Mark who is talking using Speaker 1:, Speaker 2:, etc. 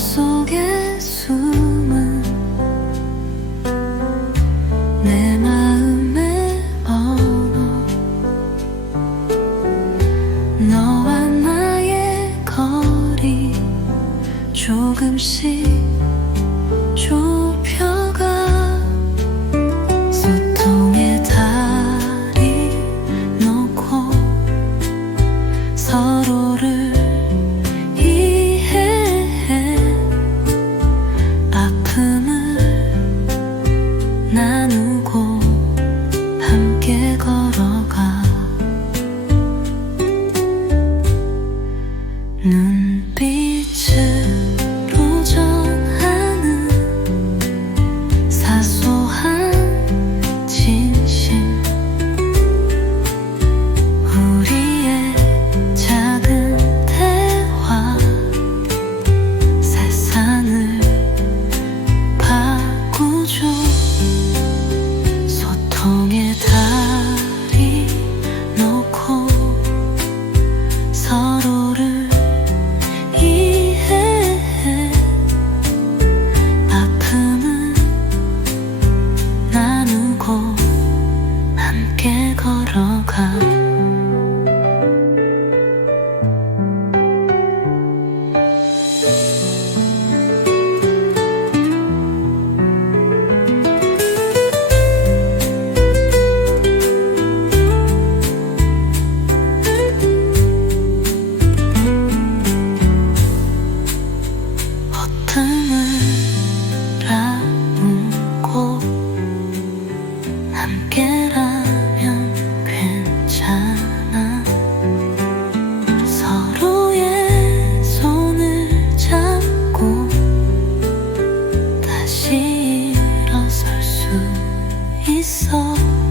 Speaker 1: 속에 숨은 내 마음의 언어. 너와 나의 거리 조금씩 좁혀가 소통의 달이 놓고 서로를 걸어가. 눈빛으로 전하는 사소한 진심 우리의 작은 대화. 세상을 바꾸죠. 소통의 다 说话 more.